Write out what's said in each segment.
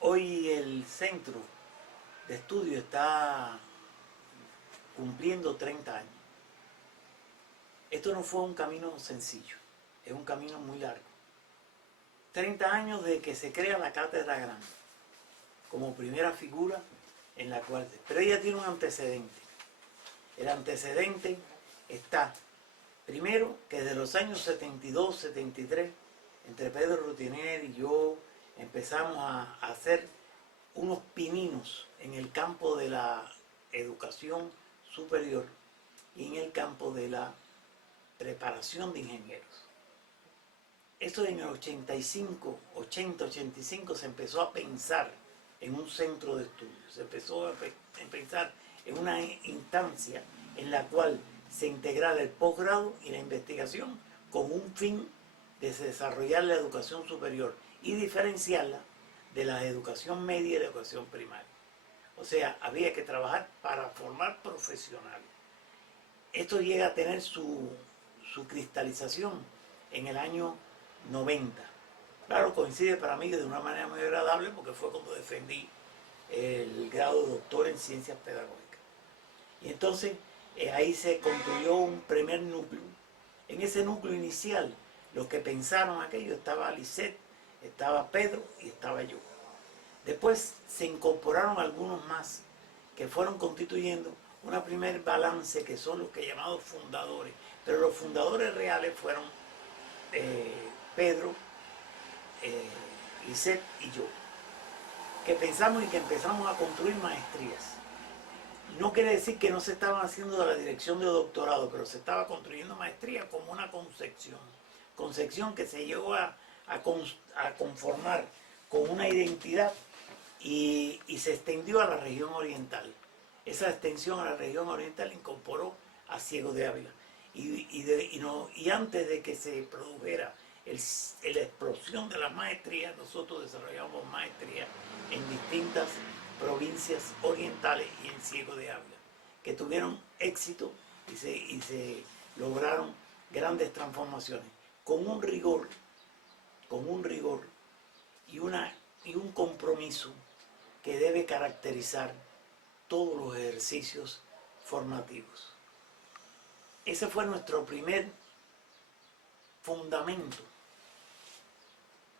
Hoy el centro de estudio está cumpliendo 30 años. Esto no fue un camino sencillo, es un camino muy largo. 30 años de que se crea la Cátedra Grande como primera figura en la cual... Pero ella tiene un antecedente. El antecedente está, primero, que desde los años 72, 73, entre Pedro Rutiner y yo empezamos a hacer unos pininos en el campo de la educación superior y en el campo de la preparación de ingenieros. Esto en el 85 se empezó a pensar en un centro de estudios, se empezó a pensar en una instancia en la cual se integrara el posgrado y la investigación con un fin de desarrollar la educación superior y diferenciarla de la educación media y la educación primaria. O sea, había que trabajar para formar profesionales. Esto llega a tener su cristalización en el año 90. Claro, coincide para mí de una manera muy agradable porque fue cuando defendí el grado de doctor en ciencias pedagógicas. Y entonces ahí se construyó un primer núcleo. En ese núcleo inicial, los que pensaron aquello, estaba Lisette, estaba Pedro y estaba yo. Después se incorporaron algunos más que fueron constituyendo una primer balance que son los que llamados fundadores. Pero los fundadores reales fueron Pedro, Lisette y yo, que pensamos y que empezamos a construir maestrías. No quiere decir que no se estaban haciendo de la dirección de doctorado, pero se estaba construyendo maestría como una concepción que se llegó a conformar con una identidad y se extendió a la región oriental. Esa extensión a la región oriental incorporó a Ciego de Ávila. Y antes de que se produjera la explosión de las maestrías, nosotros desarrollamos maestrías en distintas provincias orientales y en Ciego de Ávila, que tuvieron éxito y se lograron grandes transformaciones con un rigor y un compromiso que debe caracterizar todos los ejercicios formativos. Ese fue nuestro primer fundamento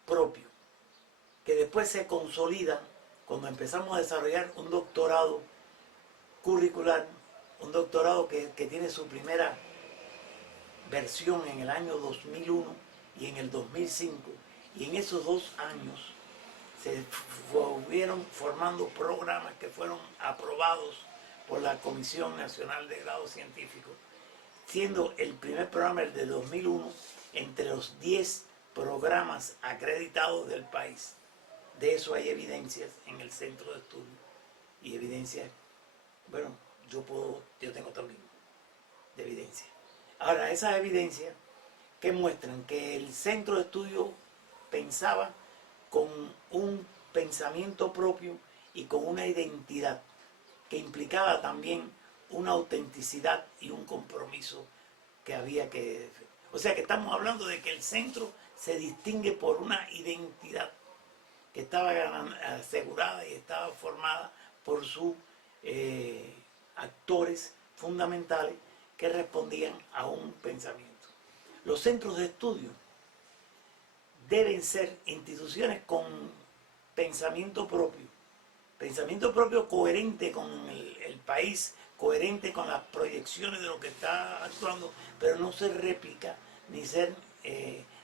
propio, que después se consolida cuando empezamos a desarrollar un doctorado curricular, un doctorado que tiene su primera versión en el año 2001 y en el 2005, y en esos 2 años se fueron formando programas que fueron aprobados por la Comisión Nacional de Grados Científicos, siendo el primer programa, el de 2001, entre los 10 programas acreditados del país. De eso hay evidencias en el centro de estudio y evidencias, bueno, yo tengo también de evidencia. Ahora, esas evidencias que muestran que el centro de estudio pensaba con un pensamiento propio y con una identidad que implicaba también una autenticidad y un compromiso que había que... O sea que estamos hablando de que el centro se distingue por una identidad que estaba asegurada y estaba formada por sus actores fundamentales que respondían a un pensamiento. Los centros de estudio deben ser instituciones con pensamiento propio coherente con el país, coherente con las proyecciones de lo que está actuando, pero no ser réplica, ni ser,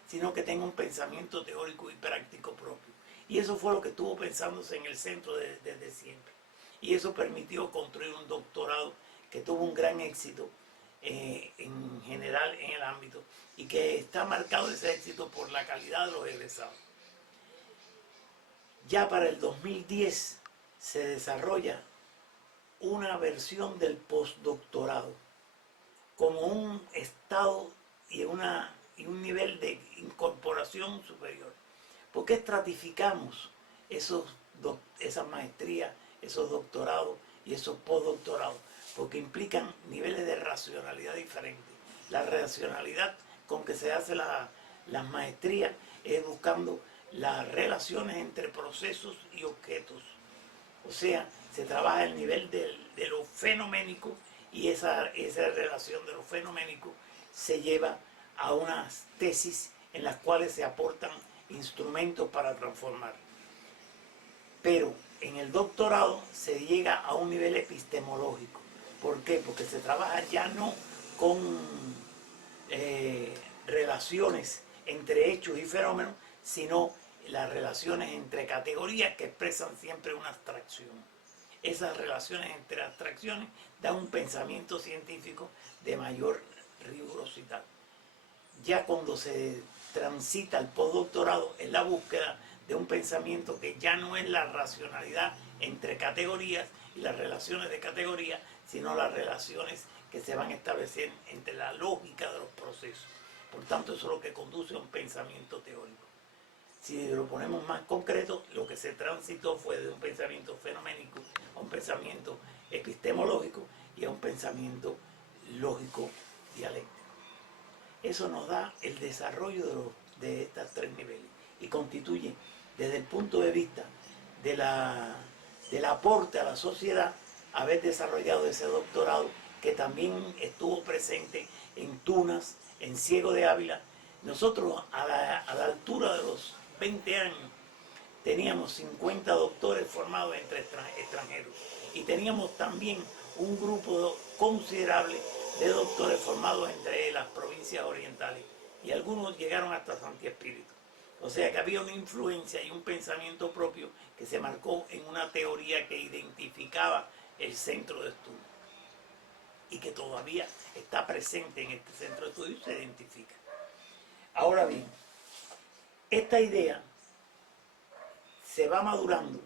sino que tenga un pensamiento teórico y práctico propio. Y eso fue lo que estuvo pensándose en el centro desde siempre. Y eso permitió construir un doctorado que tuvo un gran éxito en general en el ámbito y que está marcado ese éxito por la calidad de los egresados. Ya para el 2010 se desarrolla una versión del postdoctorado como un estado y un nivel de incorporación superior. ¿Por qué estratificamos esas maestrías, esos doctorados y esos postdoctorados? Porque implican niveles de racionalidad diferentes. La racionalidad con que se hace las maestrías es buscando las relaciones entre procesos y objetos. O sea, se trabaja el nivel de lo fenoménico y esa relación de lo fenoménico se lleva a unas tesis en las cuales se aportan instrumentos para transformar. Pero en el doctorado se llega a un nivel epistemológico. ¿Por qué? Porque se trabaja ya no con relaciones entre hechos y fenómenos, sino las relaciones entre categorías que expresan siempre una abstracción. Esas relaciones entre abstracciones dan un pensamiento científico de mayor rigurosidad. Ya cuando se transita el postdoctorado es la búsqueda de un pensamiento que ya no es la racionalidad entre categorías y las relaciones de categorías, sino las relaciones que se van a establecer entre la lógica de los procesos. Por tanto, eso es lo que conduce a un pensamiento teórico. Si lo ponemos más concreto, lo que se transitó fue de un pensamiento fenoménico a un pensamiento epistemológico y a un pensamiento lógico dialéctico. Eso nos da el desarrollo de estos tres niveles y constituye, desde el punto de vista del aporte a la sociedad, haber desarrollado ese doctorado que también estuvo presente en Tunas, en Ciego de Ávila. Nosotros a la altura de los 20 años teníamos 50 doctores formados entre extranjeros y teníamos también un grupo considerable de doctores formados entre las provincias orientales y algunos llegaron hasta Santi Espíritu. O sea que había una influencia y un pensamiento propio que se marcó en una teoría que identificaba el centro de estudio y que todavía está presente en este centro de estudio y se identifica. Ahora bien, esta idea se va madurando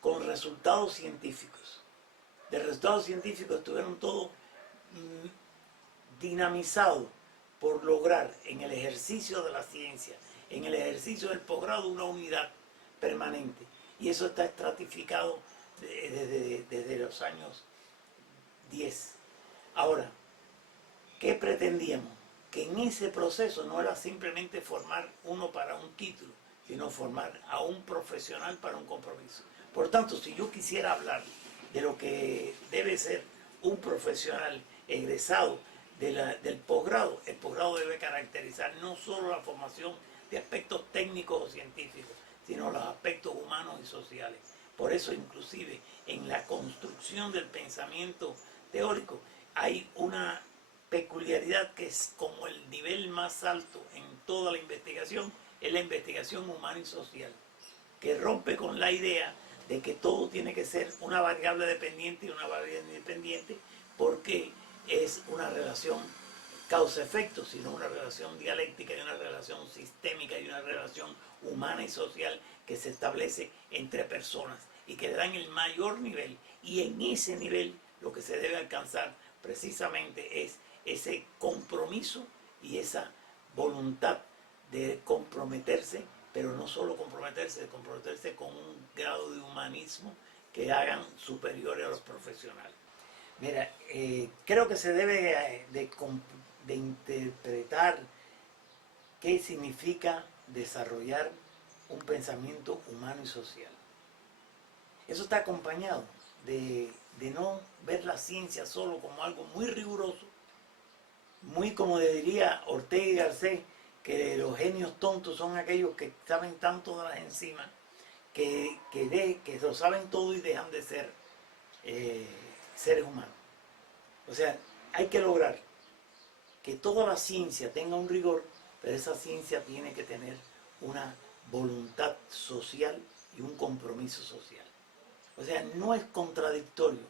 con resultados científicos. De resultados científicos estuvieron todos dinamizados por lograr en el ejercicio de la ciencia, en el ejercicio del posgrado, una unidad permanente. Y eso está estratificado desde los años 10. Ahora, ¿qué pretendíamos? Que en ese proceso no era simplemente formar uno para un título, sino formar a un profesional para un compromiso. Por tanto, si yo quisiera hablar de lo que debe ser un profesional egresado del posgrado, el posgrado debe caracterizar no solo la formación de aspectos técnicos o científicos, sino los aspectos humanos y sociales. Por eso, inclusive, en la construcción del pensamiento teórico hay una peculiaridad que es como el nivel más alto en toda la investigación, es la investigación humana y social, que rompe con la idea de que todo tiene que ser una variable dependiente y una variable independiente, porque es una relación causa-efecto, sino una relación dialéctica y una relación sistémica y una relación humana y social que se establece entre personas y que le dan el mayor nivel. Y en ese nivel lo que se debe alcanzar precisamente es ese compromiso y esa voluntad de comprometerse, pero no solo comprometerse con un grado de humanismo que hagan superiores a los profesionales. Mira, creo que se debe de interpretar qué significa desarrollar un pensamiento humano y social. Eso está acompañado de no ver la ciencia solo como algo muy riguroso, muy como diría Ortega y Gasset, que los genios tontos son aquellos que saben tanto de las enzimas, que lo saben todo y dejan de ser seres humanos. O sea, hay que lograr que toda la ciencia tenga un rigor, pero esa ciencia tiene que tener una voluntad social y un compromiso social. O sea, no es contradictorio,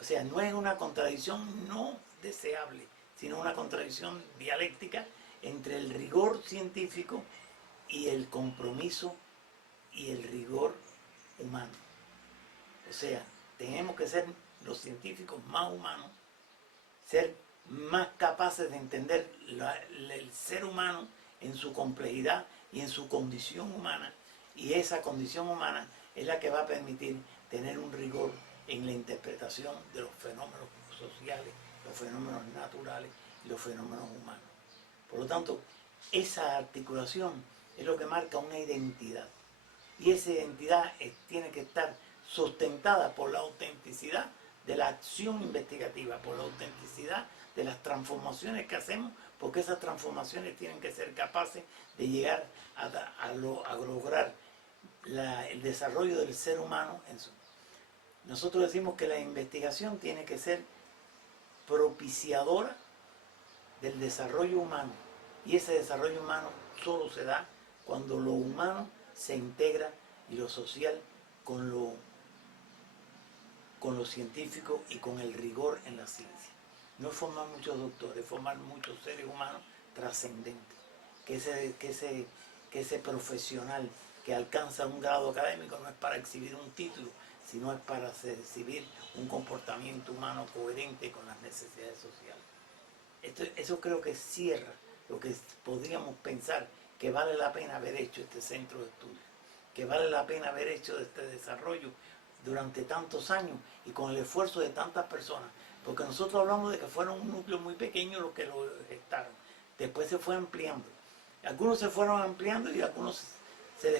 o sea, no es una contradicción no deseable, sino una contradicción dialéctica entre el rigor científico y el compromiso y el rigor humano. O sea, tenemos que ser los científicos más humanos, ser más capaces de entender el ser humano en su complejidad y en su condición humana, y esa condición humana es la que va a permitir tener un rigor en la interpretación de los fenómenos sociales, los fenómenos naturales y los fenómenos humanos. Por lo tanto, esa articulación es lo que marca una identidad. Y esa identidad tiene que estar sustentada por la autenticidad de la acción investigativa, por la autenticidad de las transformaciones que hacemos, porque esas transformaciones tienen que ser capaces de llegar a lograr el desarrollo del ser humano. Nosotros decimos que la investigación tiene que ser propiciadora del desarrollo humano, y ese desarrollo humano solo se da cuando lo humano se integra y lo social con lo científico y con el rigor en la ciencia. No es formar muchos doctores, es formar muchos seres humanos trascendentes. Que ese profesional que alcanza un grado académico no es para exhibir un título, sino es para exhibir un comportamiento humano coherente con las necesidades sociales. Eso creo que cierra lo que podríamos pensar que vale la pena haber hecho este centro de estudio, que vale la pena haber hecho este desarrollo durante tantos años y con el esfuerzo de tantas personas, porque nosotros hablamos de que fueron un núcleo muy pequeño los que lo gestaron, después se fue ampliando, algunos se fueron ampliando y algunos se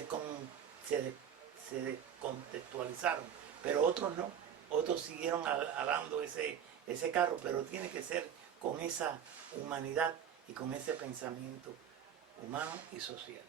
descontextualizaron, pero otros no, otros siguieron alando ese carro, pero tiene que ser con esa humanidad y con ese pensamiento humano y social.